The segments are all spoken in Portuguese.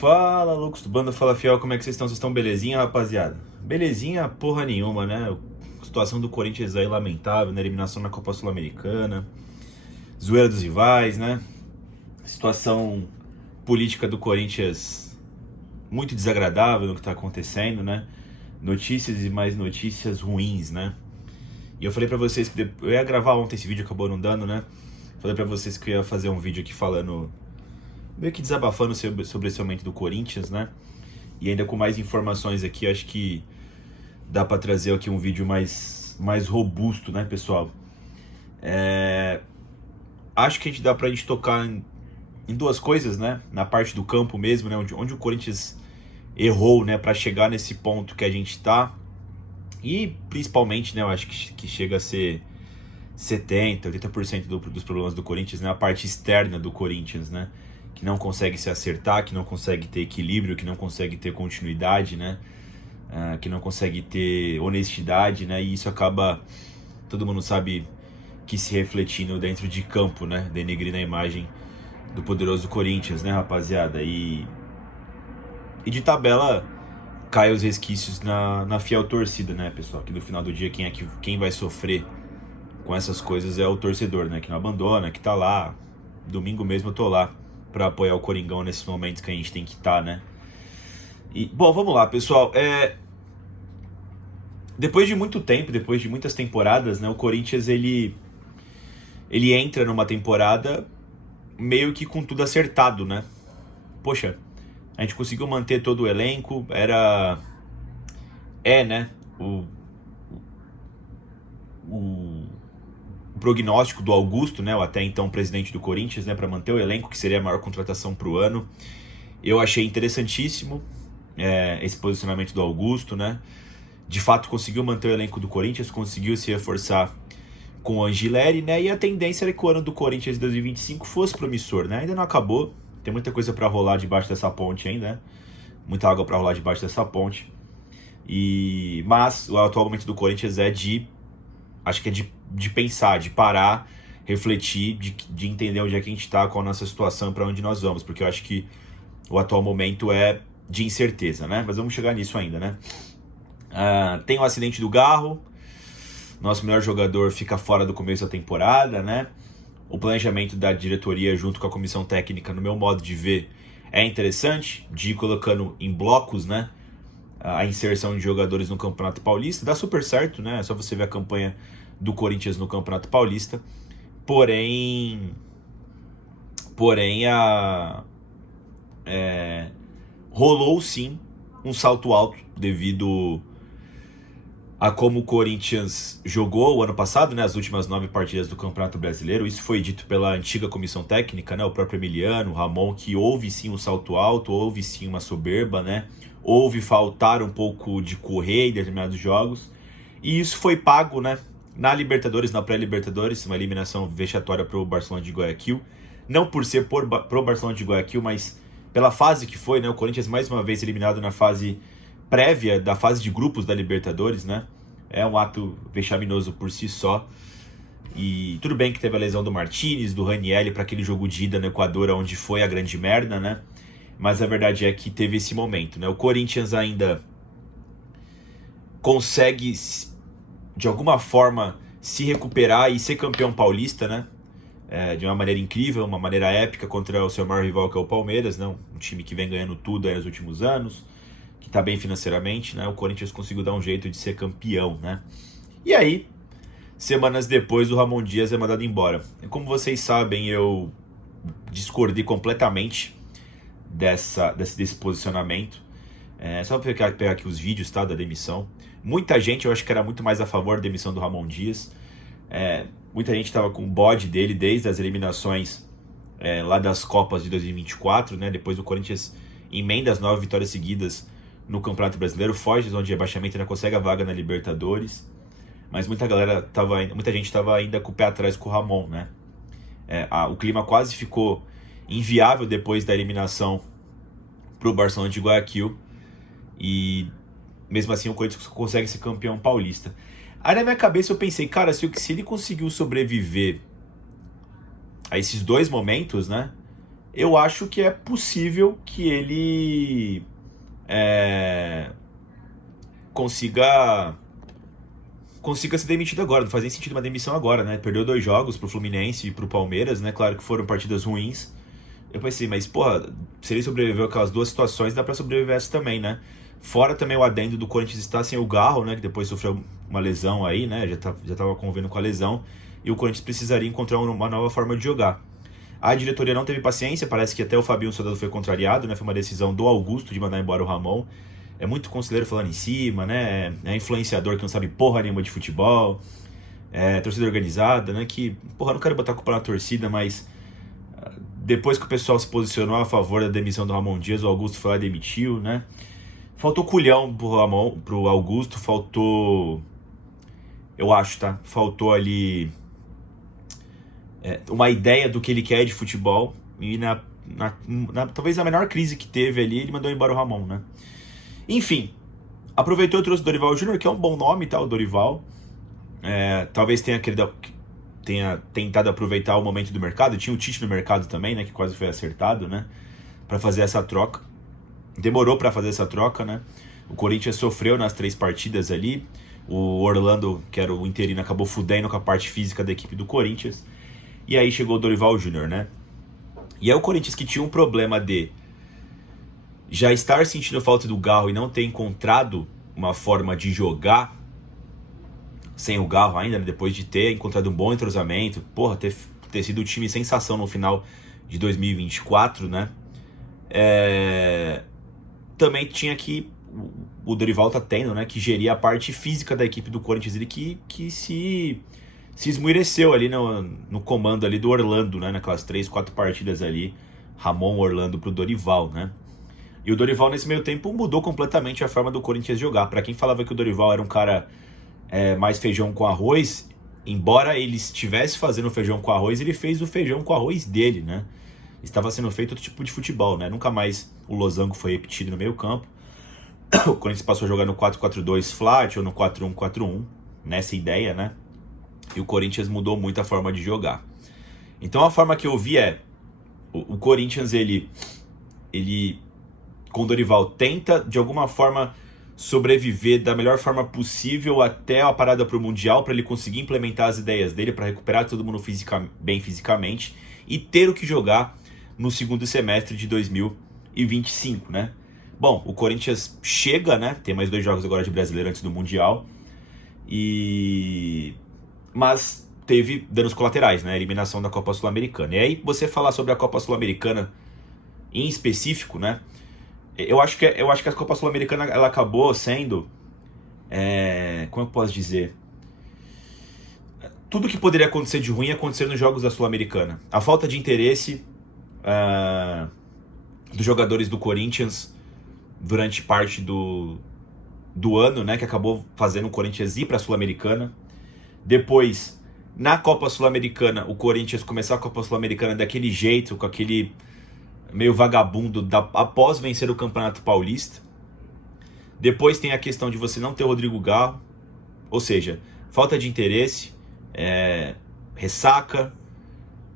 Fala, loucos do Bando, fala fiel, como é que vocês estão? Vocês estão belezinha, rapaziada? Belezinha porra nenhuma, né? Situação do Corinthians aí lamentável, na eliminação na Copa Sul-Americana, zoeira dos rivais, né? Situação política do Corinthians muito desagradável no que tá acontecendo, né? Notícias e mais notícias ruins, né? E eu falei pra vocês que eu ia gravar ontem esse vídeo, acabou não dando, né? Falei pra vocês que eu ia fazer um vídeo aqui falando, meio que desabafando sobre esse aumento do Corinthians, né? E ainda com mais informações aqui, acho que dá pra trazer aqui um vídeo mais robusto, né, pessoal? Acho que a gente dá pra gente tocar em duas coisas, né? Na parte do campo mesmo, né? Onde o Corinthians errou, né? Pra chegar nesse ponto que a gente tá. E principalmente, né? Eu acho que chega a ser 70%, 80% dos problemas do Corinthians, né? A parte externa do Corinthians, né? Que não consegue se acertar, que não consegue ter equilíbrio, que não consegue ter continuidade, né? Que não consegue ter honestidade, né? E isso acaba, todo mundo sabe, que se refletindo dentro de campo, né? Denegrindo a imagem do poderoso Corinthians, né, rapaziada? E de tabela cai os resquícios na fiel torcida, né, pessoal? Que no final do dia quem vai sofrer com essas coisas é o torcedor, né? Que não abandona, que tá lá. Domingo mesmo eu tô lá pra apoiar o Coringão nesses momentos que a gente tem que estar, né? E, bom, vamos lá, pessoal. Depois de muito tempo, depois de muitas temporadas, né? O Corinthians, ele entra numa temporada meio que com tudo acertado, né? Poxa, a gente conseguiu manter todo o elenco, né? O prognóstico do Augusto, né, o até então presidente do Corinthians, né, para manter o elenco, que seria a maior contratação para o ano. Eu achei interessantíssimo esse posicionamento do Augusto, né? De fato conseguiu manter o elenco do Corinthians, conseguiu se reforçar com o Angileri, né? E a tendência era que o ano do Corinthians de 2025 fosse promissor, né? Ainda não acabou, tem muita coisa para rolar debaixo dessa ponte ainda, né? Muita água para rolar debaixo dessa ponte. Mas o atual momento do Corinthians acho que é de pensar, de parar, refletir, de entender onde é que a gente está, qual a nossa situação, para onde nós vamos, porque eu acho que o atual momento é de incerteza, né? Mas vamos chegar nisso ainda, né? Tem o acidente do Garro, nosso melhor jogador fica fora do começo da temporada, né? O planejamento da diretoria junto com a comissão técnica, no meu modo de ver, é interessante, de ir colocando em blocos, né? A inserção de jogadores no Campeonato Paulista. Dá super certo, né? É só você ver a campanha do Corinthians no Campeonato Paulista. Porém rolou sim um salto alto devido a como o Corinthians jogou o ano passado, né, as últimas 9 partidas do Campeonato Brasileiro. Isso foi dito pela antiga comissão técnica, né, o próprio Emiliano, o Ramon, que houve sim um salto alto, houve sim uma soberba, né, houve faltar um pouco de correr em determinados jogos, e isso foi pago, né, na Libertadores, na pré-Libertadores, uma eliminação vexatória para o Barcelona de Guayaquil, não por ser pro Barcelona de Guayaquil, mas pela fase que foi, né, o Corinthians mais uma vez eliminado na fase prévia da fase de grupos da Libertadores, né? É um ato vexaminoso por si só. E tudo bem que teve a lesão do Martinez, do Ranieri para aquele jogo de ida no Equador, onde foi a grande merda, né? Mas a verdade é que teve esse momento, né? O Corinthians ainda consegue, de alguma forma, se recuperar e ser campeão paulista, né? De uma maneira incrível, uma maneira épica contra o seu maior rival, que é o Palmeiras, né? Um time que vem ganhando tudo aí nos últimos anos, que está bem financeiramente, né? O Corinthians conseguiu dar um jeito de ser campeão, né? E aí, semanas depois, o Ramon Dias é mandado embora. E como vocês sabem, eu discordei completamente desse posicionamento. Só para pegar aqui os vídeos, tá, da demissão. Muita gente, eu acho que era muito mais a favor da demissão do Ramon Dias. Muita gente estava com o bode dele desde as eliminações lá das Copas de 2024, né? Depois o Corinthians emenda as 9 vitórias seguidas no Campeonato Brasileiro, foge da zona de rebaixamento, ainda consegue a vaga na Libertadores, mas muita gente estava ainda com o pé atrás com o Ramon, né? O clima quase ficou inviável depois da eliminação para o Barcelona de Guayaquil, e mesmo assim o Corinthians consegue ser campeão paulista. Aí na minha cabeça eu pensei, cara, se ele conseguiu sobreviver a esses dois momentos, né? eu acho que é possível que ele consiga ser demitido agora. Não faz nem sentido uma demissão agora, né? Perdeu 2 jogos pro Fluminense e pro Palmeiras, né? Claro que foram partidas ruins. Eu pensei, mas porra, se ele sobreviveu aquelas 2 situações, dá pra sobreviver essa também, né? Fora também o adendo do Corinthians estar sem o Garro, né? Que depois sofreu uma lesão aí, né? Já tava convivendo com a lesão. E o Corinthians precisaria encontrar uma nova forma de jogar. A diretoria não teve paciência, parece que até o Fabinho Soldado foi contrariado, né? Foi uma decisão do Augusto de mandar embora o Ramon. É muito conselheiro falando em cima, né? É influenciador que não sabe porra nenhuma de futebol. É torcida organizada, né? Que, porra, não quero botar a culpa na torcida, mas depois que o pessoal se posicionou a favor da demissão do Ramon Dias, o Augusto foi lá e demitiu, né? Faltou culhão pro Augusto, faltou... Eu acho, tá? Faltou ali uma ideia do que ele quer de futebol. E talvez a menor crise que teve ali, ele mandou embora o Ramon, né? Enfim, aproveitou e trouxe o Dorival Júnior, que é um bom nome, tá? O Dorival. Talvez tenha tentado aproveitar o momento do mercado. Tinha o Tite no mercado também, né? Que quase foi acertado, né? Pra fazer essa troca. Demorou pra fazer essa troca, né? O Corinthians sofreu nas 3 partidas ali. O Orlando, que era o interino, acabou fudendo com a parte física da equipe do Corinthians. E aí chegou o Dorival Júnior, né? E aí o Corinthians, que tinha um problema de já estar sentindo falta do Garro e não ter encontrado uma forma de jogar sem o Garro ainda, né? Depois de ter encontrado um bom entrosamento, porra, ter sido o time sensação no final de 2024, né? Também tinha que... O Dorival tá tendo, né? Que gerir a parte física da equipe do Corinthians. Ele que se esmureceu ali no comando ali do Orlando, né? Naquelas 3, 4 partidas ali. Ramon, Orlando pro Dorival, né? E o Dorival, nesse meio tempo, mudou completamente a forma do Corinthians jogar. Pra quem falava que o Dorival era um cara mais feijão com arroz, embora ele estivesse fazendo feijão com arroz, ele fez o feijão com arroz dele, né? Estava sendo feito outro tipo de futebol, né? Nunca mais o losango foi repetido no meio campo. O Corinthians passou a jogar no 4-4-2 flat ou no 4-1-4-1, nessa ideia, né? E o Corinthians mudou muito a forma de jogar. Então a forma que eu vi o Corinthians, ele com o Dorival tenta de alguma forma sobreviver da melhor forma possível até a parada pro Mundial, para ele conseguir implementar as ideias dele, para recuperar todo mundo bem fisicamente e ter o que jogar no segundo semestre de 2025, né? Bom, o Corinthians chega, né? Tem mais 2 jogos agora de Brasileiro antes do Mundial. Mas teve danos colaterais, né? A eliminação da Copa Sul-Americana. E aí, você falar sobre a Copa Sul-Americana em específico, né? Eu acho que a Copa Sul-Americana ela acabou sendo... como eu posso dizer? Tudo que poderia acontecer de ruim aconteceu nos jogos da Sul-Americana. A falta de interesse dos jogadores do Corinthians durante parte do ano, né, que acabou fazendo o Corinthians ir para a Sul-Americana. Depois, na Copa Sul-Americana, o Corinthians começar a Copa Sul-Americana daquele jeito, com aquele meio vagabundo após vencer o Campeonato Paulista. Depois tem a questão de você não ter o Rodrigo Garro, ou seja, falta de interesse, ressaca,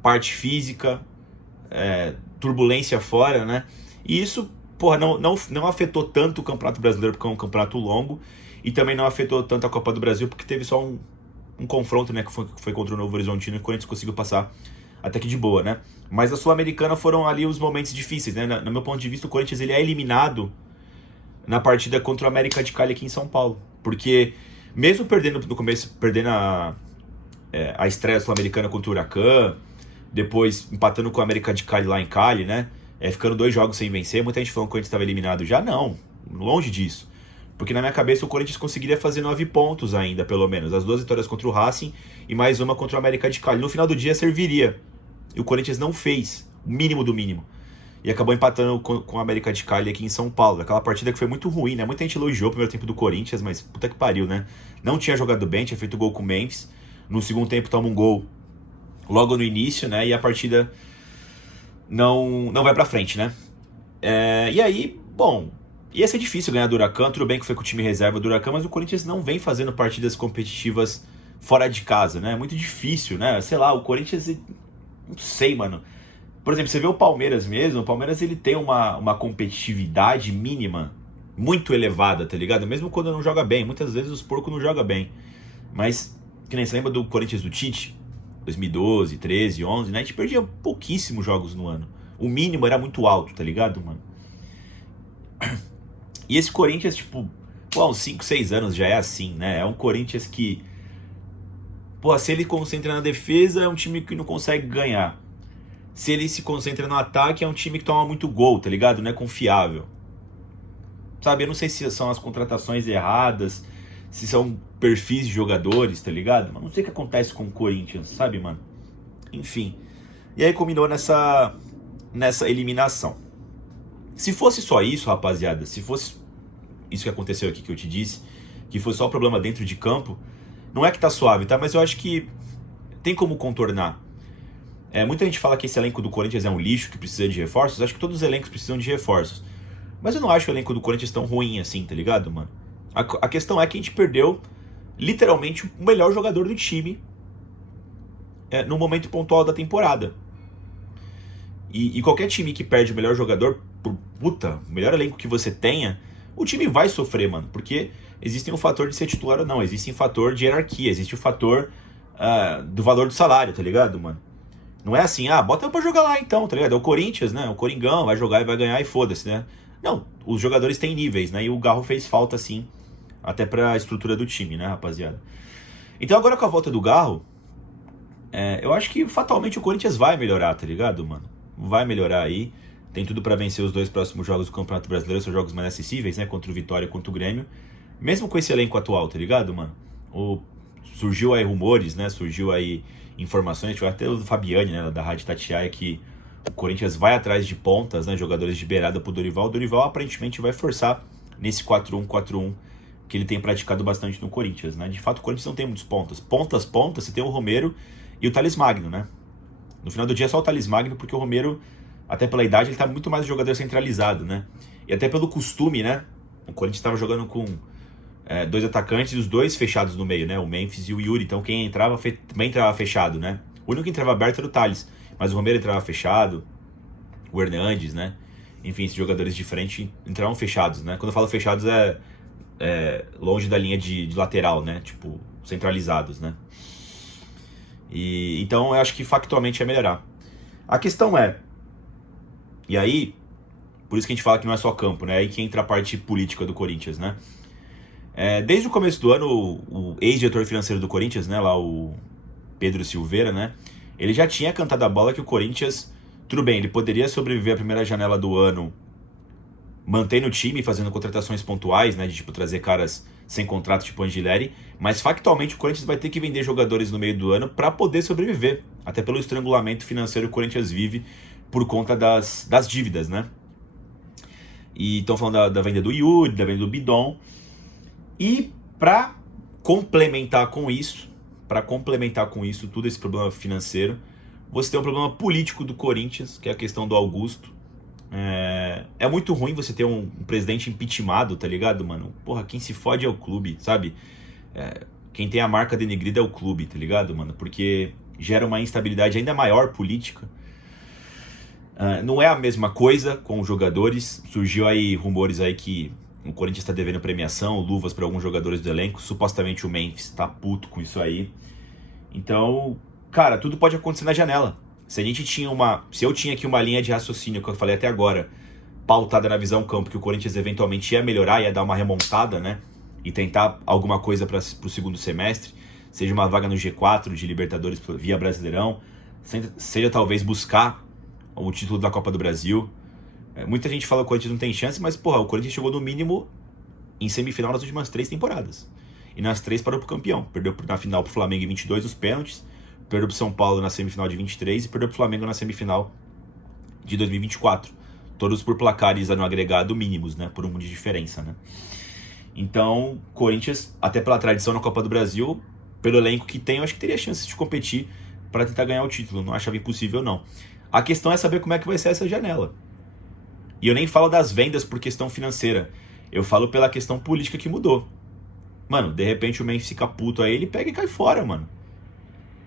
parte física, turbulência fora, né? E isso, porra, não afetou tanto o Campeonato Brasileiro, porque é um campeonato longo, e também não afetou tanto a Copa do Brasil, porque teve só um confronto, né, que foi contra o Novo Horizontino, e o Corinthians conseguiu passar até que de boa, né? Mas a Sul-Americana foram ali os momentos difíceis, né? No meu ponto de vista, o Corinthians ele é eliminado na partida contra o América de Cali aqui em São Paulo, porque mesmo perdendo no começo, perdendo a estreia sul-americana contra o Huracan, depois empatando com o América de Cali lá em Cali, né? Ficando 2 jogos sem vencer, muita gente falando que o Corinthians estava eliminado já. Não, longe disso. Porque na minha cabeça o Corinthians conseguiria fazer 9 pontos ainda, pelo menos. As 2 vitórias contra o Racing e mais uma contra o América de Cali. No final do dia serviria. E o Corinthians não fez o mínimo do mínimo. E acabou empatando com o América de Cali aqui em São Paulo. Aquela partida que foi muito ruim, né? Muita gente elogiou o primeiro tempo do Corinthians, mas puta que pariu, né? Não tinha jogado bem, tinha feito gol com o Memphis. No segundo tempo toma um gol logo no início, né? E a partida não vai pra frente, né? E aí, bom, ia ser difícil ganhar do Huracan. Tudo bem que foi com o time reserva do Huracan, mas o Corinthians não vem fazendo partidas competitivas fora de casa, né? É muito difícil, né? Sei lá, o Corinthians... Não sei, mano. Por exemplo, você vê o Palmeiras mesmo, o Palmeiras ele tem uma competitividade mínima muito elevada, tá ligado? Mesmo quando não joga bem, muitas vezes os porcos não jogam bem. Mas, que nem você lembra do Corinthians do Tite? 2012, 13, 11, né? A gente perdia pouquíssimos jogos no ano. O mínimo era muito alto, tá ligado, mano? E esse Corinthians, tipo, pô, há uns 5, 6 anos já é assim, né? É um Corinthians que, pô, se ele concentra na defesa, é um time que não consegue ganhar. Se ele se concentra no ataque, é um time que toma muito gol, tá ligado? Não é confiável. Sabe, eu não sei se são as contratações erradas, se são perfis de jogadores, tá ligado? Mas não sei o que acontece com o Corinthians, sabe, mano? Enfim. E aí combinou nessa eliminação. Se fosse só isso, rapaziada, se fosse isso que aconteceu aqui que eu te disse, que foi só o problema dentro de campo, não é que tá suave, tá? Mas eu acho que tem como contornar. Muita gente fala que esse elenco do Corinthians é um lixo, que precisa de reforços. Acho que todos os elencos precisam de reforços. Mas eu não acho o elenco do Corinthians tão ruim assim, tá ligado, mano? A questão é que a gente perdeu literalmente o melhor jogador do time no momento pontual da temporada. E qualquer time que perde o melhor jogador, o melhor elenco que você tenha, o time vai sofrer, mano. Porque existe um fator de ser titular ou não, existe um fator de hierarquia, existe o fator do valor do salário, tá ligado, mano? Não é assim, bota pra jogar lá então, tá ligado? É o Corinthians, né? O Coringão vai jogar e vai ganhar e foda-se, né? Não, os jogadores têm níveis, né? E o Garro fez falta, sim, até pra estrutura do time, né, rapaziada? Então agora com a volta do Garro, eu acho que fatalmente o Corinthians vai melhorar, tá ligado, mano? Vai melhorar aí. Tem tudo pra vencer os 2 próximos jogos do Campeonato Brasileiro, são jogos mais acessíveis, né? Contra o Vitória e contra o Grêmio. Mesmo com esse elenco atual, tá ligado, mano? Surgiu aí rumores, né? Surgiu aí informações, tipo, até o Fabiane, né, da Rádio Tatiaia, que o Corinthians vai atrás de pontas, né, jogadores de beirada pro Dorival. O Dorival aparentemente vai forçar nesse 4-1-4-1 que ele tem praticado bastante no Corinthians, né? De fato, o Corinthians não tem muitos pontas. Pontas, você tem o Romero e o Thales Magno, né? No final do dia é só o Thales Magno, porque o Romero, até pela idade, ele tá muito mais jogador centralizado, né? E até pelo costume, né? O Corinthians estava jogando com 2 atacantes e os 2 fechados no meio, né? O Memphis e o Yuri. Então quem entrava também entrava fechado, né? O único que entrava aberto era o Thales, mas o Romero entrava fechado, o Hernandes, né? Enfim, esses jogadores de frente entravam fechados, né? Quando eu falo fechados longe da linha de lateral, né? Tipo, centralizados, né? Então eu acho que factualmente é melhorar. A questão e aí, por isso que a gente fala que não é só campo, né? Aí que entra a parte política do Corinthians, né? Desde o começo do ano, o ex-diretor financeiro do Corinthians, né, lá o Pedro Silveira, né, ele já tinha cantado a bola que o Corinthians, tudo bem, ele poderia sobreviver à primeira janela do ano mantendo o time, fazendo contratações pontuais, né, de tipo trazer caras sem contrato, tipo Angileri, mas factualmente o Corinthians vai ter que vender jogadores no meio do ano para poder sobreviver, até pelo estrangulamento financeiro que o Corinthians vive por conta das dívidas, né. E estão falando da venda do Yuri, da venda do Bidon. E para complementar com isso, todo esse problema financeiro, você tem um problema político do Corinthians, que é a questão do Augusto. É muito ruim você ter um presidente impeachmentado, tá ligado, mano? Porra, quem se fode é o clube, sabe? Quem tem a marca denegrida é o clube, tá ligado, mano? Porque gera uma instabilidade ainda maior política. Não é a mesma coisa com os jogadores. Surgiu aí rumores aí que o Corinthians está devendo premiação, luvas para alguns jogadores do elenco. Supostamente o Memphis tá puto com isso aí. Então, cara, tudo pode acontecer na janela. Se eu tinha aqui uma linha de raciocínio que eu falei até agora, pautada na visão campo, que o Corinthians eventualmente ia melhorar, ia dar uma remontada, né? E tentar alguma coisa para o segundo semestre, seja uma vaga no G4 de Libertadores via Brasileirão, seja talvez buscar o título da Copa do Brasil. Muita gente fala que o Corinthians não tem chance, mas porra, o Corinthians chegou no mínimo em semifinal nas últimas 3 temporadas. E nas 3 parou pro campeão. Perdeu na final pro Flamengo em 22 os pênaltis, perdeu pro São Paulo na semifinal de 23 e perdeu pro Flamengo na semifinal de 2024. Todos por placares no agregado mínimos, né? Por um de diferença, né? Então, Corinthians, até pela tradição na Copa do Brasil, pelo elenco que tem, eu acho que teria chance de competir para tentar ganhar o título. Não achava impossível, não. A questão é saber como é que vai ser essa janela. E eu nem falo das vendas por questão financeira. Eu falo pela questão política que mudou. Mano, de repente o Memphis fica puto aí, ele pega e cai fora, mano.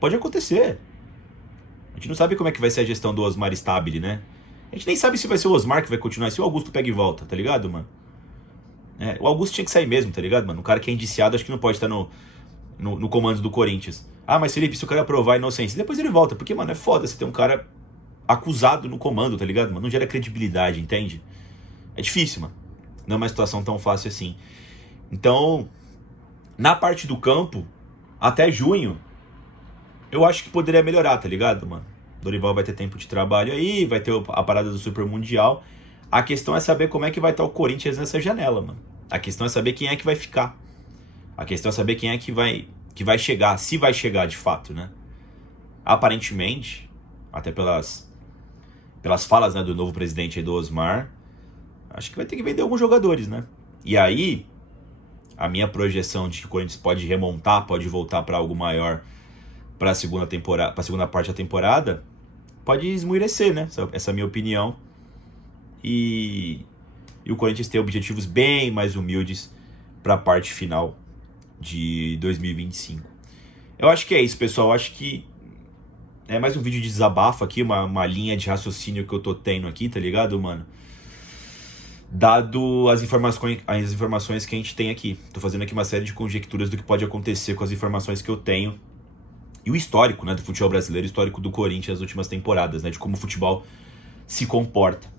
Pode acontecer. A gente não sabe como é que vai ser a gestão do Osmar Stabile, né? A gente nem sabe se vai ser o Osmar que vai continuar, se o Augusto pega e volta, tá ligado, mano? O Augusto tinha que sair mesmo, tá ligado, mano? O cara que é indiciado acho que não pode estar no comando do Corinthians. Ah, mas Felipe, se o cara provar a inocência, depois ele volta. Porque, mano, é foda você ter um cara acusado no comando, tá ligado, mano? Não gera credibilidade, entende? É difícil, mano. Não é uma situação tão fácil assim. Então, na parte do campo, até junho, eu acho que poderia melhorar, tá ligado, mano? Dorival vai ter tempo de trabalho aí, vai ter a parada do Super Mundial. A questão é saber como é que vai estar o Corinthians nessa janela, mano. A questão é saber quem é que vai ficar. A questão é saber quem é que vai chegar, se vai chegar de fato, né? Aparentemente, até pelas falas, né, do novo presidente aí, do Osmar, acho que vai ter que vender alguns jogadores, né? E aí, a minha projeção de que o Corinthians pode remontar, pode voltar para algo maior para a segunda temporada, para a segunda parte da temporada, pode esmurecer, né? Essa é a minha opinião. E o Corinthians tem objetivos bem mais humildes para a parte final de 2025. Eu acho que é isso, pessoal. Eu acho que é mais um vídeo de desabafo aqui, uma linha de raciocínio que eu tô tendo aqui, tá ligado, mano? Dado as informações que a gente tem aqui. Tô fazendo aqui uma série de conjecturas do que pode acontecer com as informações que eu tenho. E o histórico, né, do futebol brasileiro, o histórico do Corinthians nas últimas temporadas, né, de como o futebol se comporta.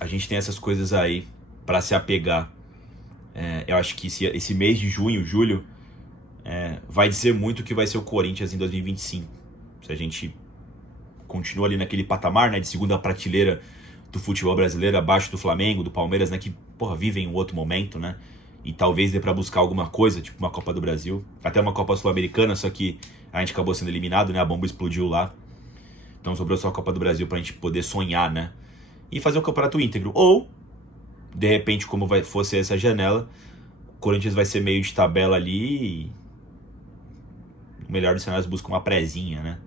A gente tem essas coisas aí para se apegar. Eu acho que esse mês de junho, julho, vai dizer muito o que vai ser o Corinthians em 2025. Se a gente continua ali naquele patamar, né, de segunda prateleira do futebol brasileiro, abaixo do Flamengo, do Palmeiras, né, que, porra, vivem um outro momento, né, e talvez dê pra buscar alguma coisa, tipo uma Copa do Brasil, até uma Copa Sul-Americana, só que a gente acabou sendo eliminado, né, a bomba explodiu lá, então sobrou só a Copa do Brasil pra gente poder sonhar, né, e fazer um campeonato íntegro, ou, de repente, como fosse essa janela, o Corinthians vai ser meio de tabela ali e o melhor dos cenários busca uma prézinha, né,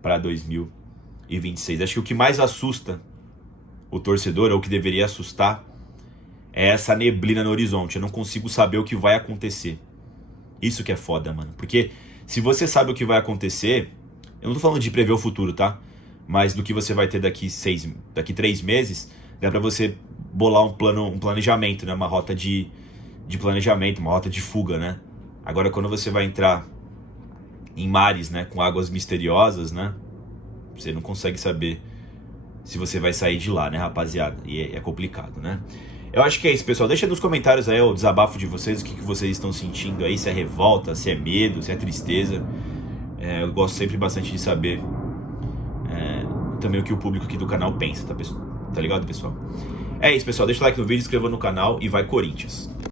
para 2026. Acho que o que mais assusta o torcedor, ou o que deveria assustar, é essa neblina no horizonte. Eu não consigo saber o que vai acontecer. Isso que é foda, mano. Porque se você sabe o que vai acontecer, eu não tô falando de prever o futuro, tá? Mas do que você vai ter daqui 3 meses, dá pra você bolar um planejamento, né? Uma rota de planejamento, uma rota de fuga, né? Agora, quando você vai entrar em mares, né, com águas misteriosas, né, você não consegue saber se você vai sair de lá, né, rapaziada, e é complicado, né. Eu acho que é isso, pessoal, deixa nos comentários aí o desabafo de vocês, o que vocês estão sentindo aí, se é revolta, se é medo, se é tristeza. Eu gosto sempre bastante de saber também o que o público aqui do canal pensa, tá ligado, pessoal? É isso, pessoal, deixa o like no vídeo, inscreva no canal e vai Corinthians!